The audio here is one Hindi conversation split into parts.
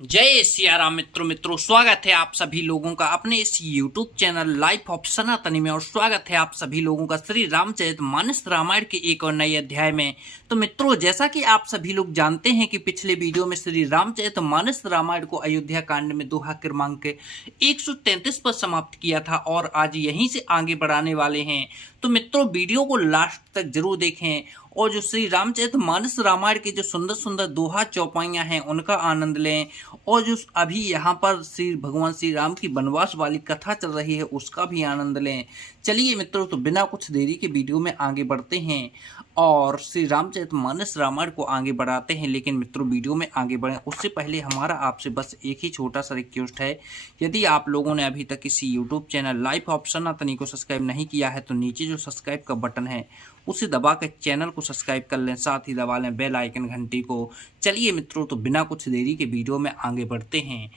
जय सिया राम मित्रों स्वागत है आप सभी लोगों का अपने इस YouTube चैनल लाइफ ऑफ सनातनी में। और स्वागत है आप सभी लोगों का श्री रामचरितमानस रामायण के एक और नए अध्याय में। तो मित्रों, जैसा कि आप सभी लोग जानते हैं कि पिछले वीडियो में श्री रामचरितमानस रामायण को अयोध्या कांड में दोहा क्रमांक 133 पर समाप्त किया था और आज यहीं से आगे बढ़ाने वाले हैं। तो मित्रों, वीडियो को लास्ट तक जरूर देखें और जो श्री रामचरितमानस रामायण के जो सुंदर सुंदर दोहा चौपाइयाँ हैं उनका आनंद लें। और जो अभी यहाँ पर श्री भगवान श्री राम की वनवास वाली कथा चल रही है उसका भी आनंद लें। चलिए मित्रों, तो बिना कुछ देरी के वीडियो में आगे बढ़ते हैं और श्री रामचरितमानस रामायण को आगे बढ़ाते हैं। लेकिन मित्रों, वीडियो में आगे बढ़ें उससे पहले हमारा आपसे बस एक ही छोटा सा रिक्वेस्ट है। यदि आप लोगों ने अभी तक किसी यूट्यूब चैनल लाइफ ऑफ सनातनी को सब्सक्राइब नहीं किया है तो नीचे जो सब्सक्राइब का बटन है उसे दबा कर चैनल को सब्सक्राइब कर लें, साथ ही दबा लें बेल आइकन घंटी को। चलिए मित्रों, तो बिना कुछ देरी के वीडियो में आगे बढ़ते हैं।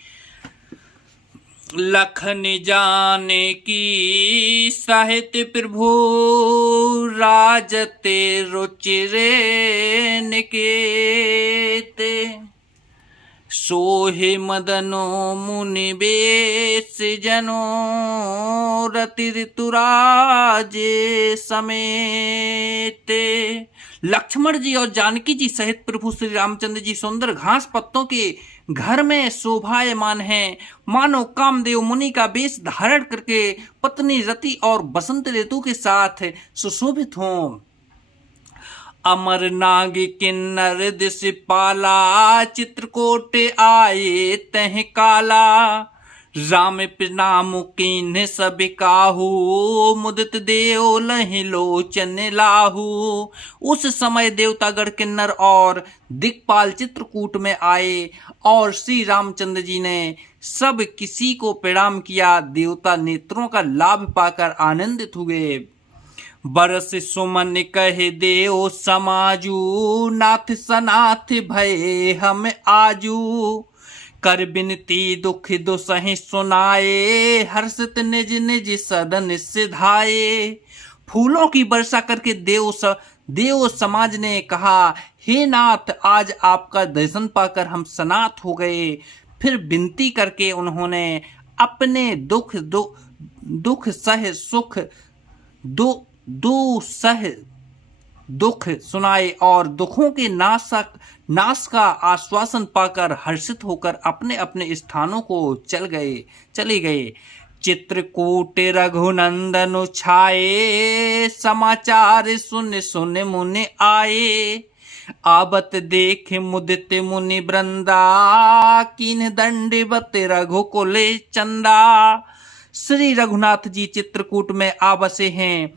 लखन जाने की साहित्य प्रभु राजते रुचिरे निकेते, सोहे मदनो मुनि बेश जनो रति ऋतुराजे समेते। लक्ष्मण जी और जानकी जी सहित प्रभु श्री रामचंद्र जी सुंदर घास पत्तों के घर में शोभायमान हैं, मानो कामदेव मुनि का वेश धारण करके पत्नी रति और बसंत ऋतु के साथ सुशोभित हों। अमर नाग किन्नर दिश पाला, चित्रकूट आए तह काला, राम प्रणाम कीन्ह सब काहू, मुदित देव लहि लोचन लाहू। उस समय देवतागण किन्नर और दिक्पाल चित्रकूट में आए और श्री रामचंद्र जी ने सब किसी को प्रणाम किया। देवता नेत्रों का लाभ पाकर आनंदित हुए। बरस सुमन कहे देव समाजू, नाथ सनाथ भय हम आजू, कर बिनती दुख दुसहि सुनाए, हर्षित निज निज सदन सिधाए। फूलों की वर्षा करके देव समाज ने कहा, हे नाथ, आज आपका दर्शन पाकर हम सनाथ हो गए। फिर विनती करके उन्होंने अपने दुख सह सुख दुख सुनाए और दुखों के नाश का आश्वासन पाकर हर्षित होकर अपने अपने स्थानों को चले गए। चित्रकूट रघुनंदन छाए, समाचार सुन सुन मुनि आए, आबत देख मुदित मुनि वृंदा, कीन्ह दंडवत रघुकुल चंदा। श्री रघुनाथ जी चित्रकूट में आ बसे हैं।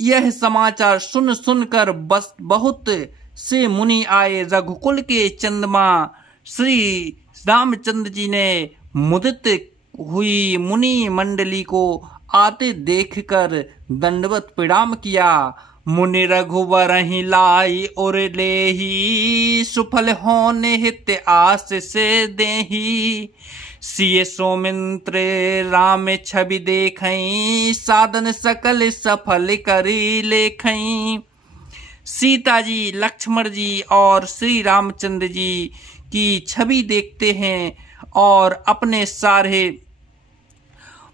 यह समाचार सुन सुनकर बस बहुत से मुनि आए। रघुकुल के चंद्रमा श्री रामचंद्र जी ने मुदित हुई मुनि मंडली को आते देखकर दंडवत प्रणाम किया। मुनि रघुवर ही लाई और लेही, सुफल होने हित आस से देही। सिय सौमित्र राम छवि देखई, साधन सकल सफल करी लेखई। सीता जी, लक्ष्मण जी और श्री रामचंद्र जी की छवि देखते हैं और अपने सारे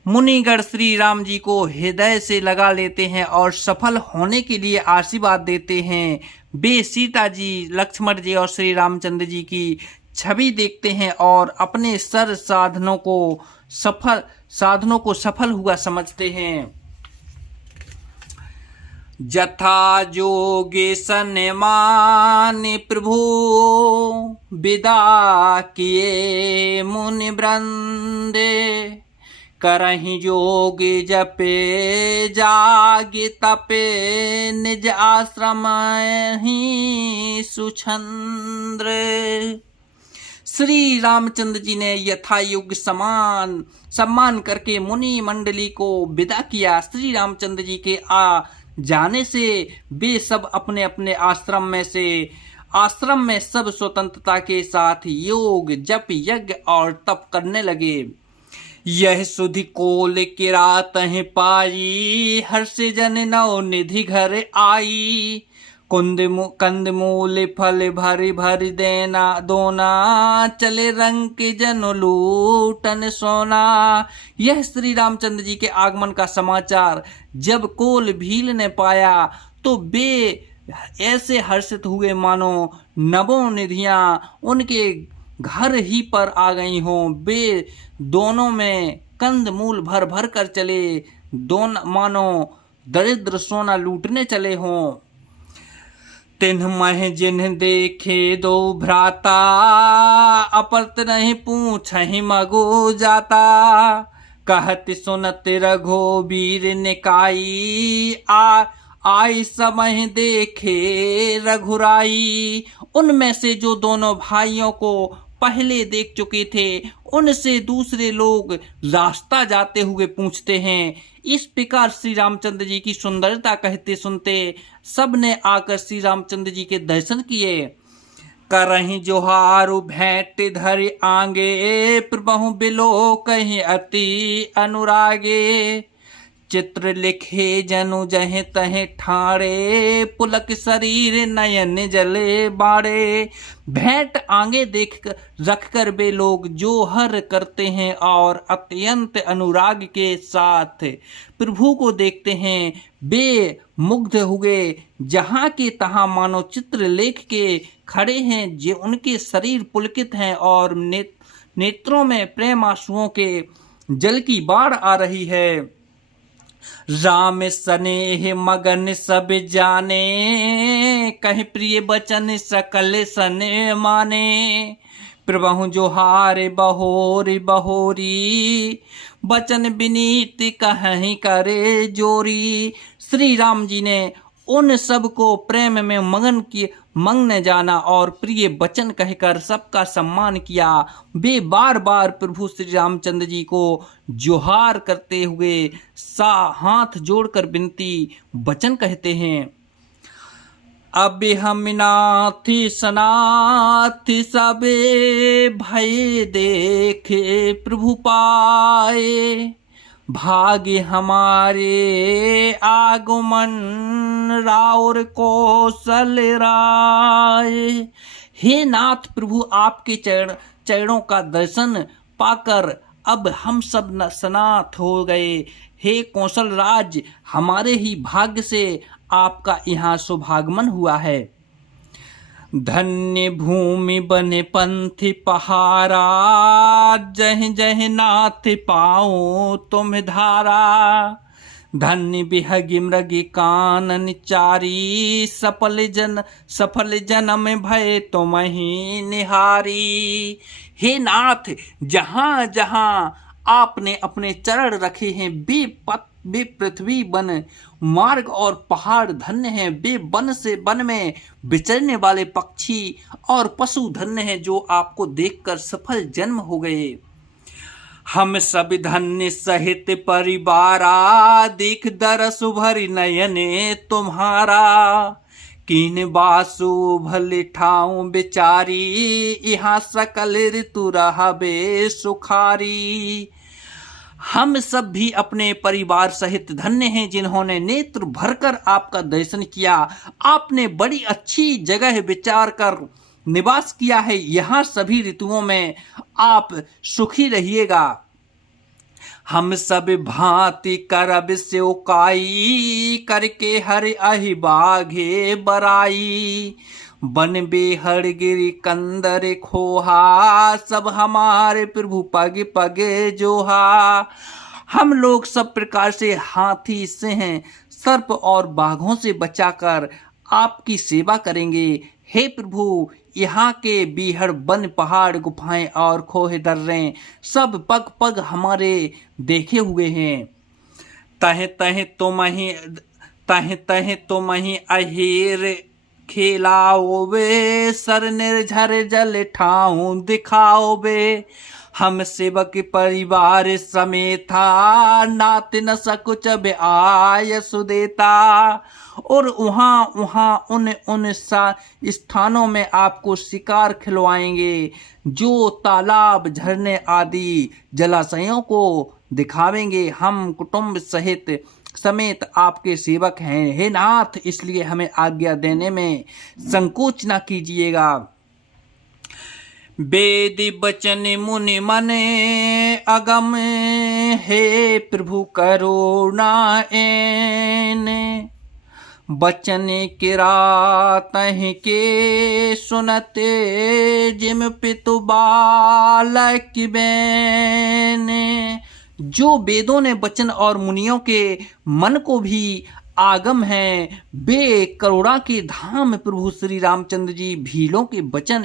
मुनिगण श्री राम जी को हृदय से लगा लेते हैं और सफल होने के लिए आशीर्वाद देते हैं। वे सीता जी, लक्ष्मण जी और श्री रामचंद्र जी की छवि देखते हैं और अपने सर साधनों को सफल हुआ समझते हैं। जथा जोगे सन्मान प्रभु, विदा किए मुनि वृंदे, करहि योग जपे जागे तपे, निज आश्रम ही सुछंद्र। श्री रामचंद्र जी ने यथा युग सम्मान करके मुनि मंडली को विदा किया। श्री रामचंद्र जी के आ जाने से वे सब अपने अपने आश्रम में सब स्वतंत्रता के साथ योग जप यज्ञ और तप करने लगे। यह सुधि कोल के रात पाई, हर्ष जन नौ निधि घर आई, कंदमूल फल भरी भरी देना दोना, चले रंग के जन लूटन सोना। यह श्री रामचंद्र जी के आगमन का समाचार जब कोल भील ने पाया तो वे ऐसे हर्षित हुए मानो नवों निधियां उनके घर ही पर आ गई हों। वे दोनों में कंद मूल भर भर कर चले, दोनों मानो दरिद्र सोना लूटने चले हों। तिन्ह मह जिन्ह देखे दो भ्राता, अपरत नहीं पूछहि मगो जाता। कहत सुनत रघुबीर निकाई, आई समय देखे रघुराई। उनमें से जो दोनों भाइयों को पहले देख चुके थे उनसे दूसरे लोग रास्ता जाते हुए पूछते हैं। इस प्रकार श्री रामचंद्र जी की सुंदरता कहते सुनते सबने आकर श्री रामचंद्र जी के दर्शन किए। करहीं जोहारु भेंट धरि आंगे, प्रभु बिलो कहीं अति अनुरागे। चित्र लिखे जनु जहे तहे ठाड़े, पुलक शरीर नयन जले बाड़े। भेंट आगे देख रख कर वे लोग जोहर करते हैं और अत्यंत अनुराग के साथ प्रभु को देखते हैं। वे मुग्ध हुए, जहाँ के तहाँ मानो चित्र लेख के खड़े हैं। जो उनके शरीर पुलकित हैं और नेत्रों में प्रेम आंसुओं के जल की बाढ़ आ रही है। राम स्नेह मगन सब जाने, कहीं प्रिय बचन सकल सने माने। प्रभु जोहार बहोरी बहोरी, बचन विनीत कहीं करे जोरी। श्री राम जी ने उन सब को प्रेम में मग्न जाना और प्रिय वचन कहकर सबका सम्मान किया। वे बार बार प्रभु श्री रामचंद्र जी को जोहार करते हुए हाथ जोड़कर विनती वचन कहते हैं। अब हम नाथी सनाथी सबे भय देखे प्रभु पाए। भाग्य हमारे आगमन राउर कौशल राय। हे नाथ प्रभु, आपके चरणों का दर्शन पाकर अब हम सब सनाथ हो गए। हे कौशल राज, हमारे ही भाग्य से आपका यहाँ शुभागमन हुआ है। धन्य भूमि बने पंथी पहारा, जह जह नाथ पाओ तुम धारा। धन्य बिहगी मृगी कानन चारी, सफल जन्म भय तुम ही निहारी। हे नाथ, जहाँ जहाँ आपने अपने चरण रखे हैं वे पृथ्वी वन मार्ग और पहाड़ धन्य हैं। वे वन से वन में विचरने वाले पक्षी और पशु धन्य हैं जो आपको देखकर सफल जन्म हो गए। हम सब धन्य सहित परिवारा, दिख दरस भरी नयने तुम्हारा। कीन बासु भले ठाऊं बेचारी, यहाँ सकल ऋतु रहबे सुखारी। हम सब भी अपने परिवार सहित धन्य हैं जिन्होंने नेत्र भरकर आपका दर्शन किया। आपने बड़ी अच्छी जगह विचार कर निवास किया है। यहाँ सभी ऋतुओं में आप सुखी रहिएगा। हम सब भांति करब सेवकाई, करके हर अहि बाघे बराई। बन बेहड़ गिरी कंदर खोहा, सब हमारे प्रभु पग पग जोहा। हम लोग सब प्रकार से हाथी, सिंह, सर्प और बाघों से बचाकर आपकी सेवा करेंगे। हे प्रभु, यहाँ के बीहड़ वन पहाड़ गुफाएं और खोह दर्रे सब पग पग हमारे देखे हुए हैं। तह तह तुमहि अहिर खिलाओ बे, सर निर्झर जल ठाऊं दिखाओ बे। हम सेवक परिवार समेता, नात न सकुच बे आय सुदेता। और वहाँ उन स्थानों में आपको शिकार खिलवाएंगे जो तालाब, झरने आदि जलाशयों को दिखावेंगे। हम कुटुंब सहित समेत आपके सेवक हैं। हे नाथ, इसलिए हमें आज्ञा देने में संकोच न कीजिएगा। वेद बचन मुनि मने अगम, हे प्रभु करुणा एन। बचन किरातहि के सुनते, जिम पितु बालक बैन। जो वेदों ने वचन और मुनियों के मन को भी आगम हैं, वे करुणा के धाम प्रभु श्री रामचंद्र जी भीलों के वचन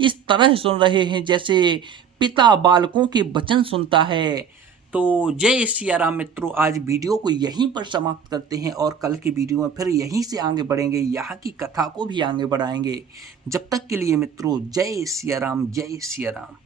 इस तरह सुन रहे हैं जैसे पिता बालकों के वचन सुनता है। तो जय सिया राम मित्रों, आज वीडियो को यहीं पर समाप्त करते हैं और कल की वीडियो में फिर यहीं से आगे बढ़ेंगे, यहाँ की कथा को भी आगे बढ़ाएंगे। जब तक के लिए मित्रों, जय सिया राम, जय सिया राम।